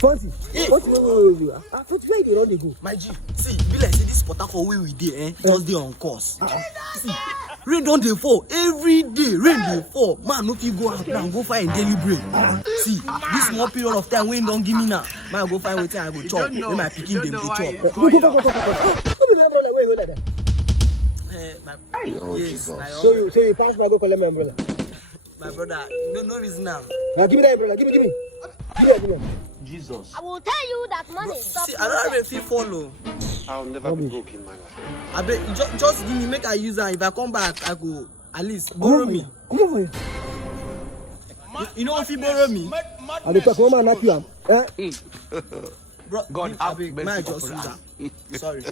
Fancy. What you ah, where you run go? My G, see, be like say this Potako where we dey, just dey on course. See, rain don dey fall every day. Rain dey fall. Man, no fit go out now go find daily bread. See, this small period of time when don't give me now, man go find wetin I go chop. When my pikin dem go chop. Go. Who be my umbrella? Where you hold like that? Yes, So you pass my go collect my umbrella. my brother, no reason now. Now give me that umbrella. Give me. Give me. Jesus. I will tell you that money stop. See, I don't have a feel follow. I'll never be broke in my life. I bet just give me, make I use her. If I come back, I go at least borrow me. Come on, boy. You know if you borrow me, I dey talk woman knock you am. bro. God, I beg, may I just use her? Sorry.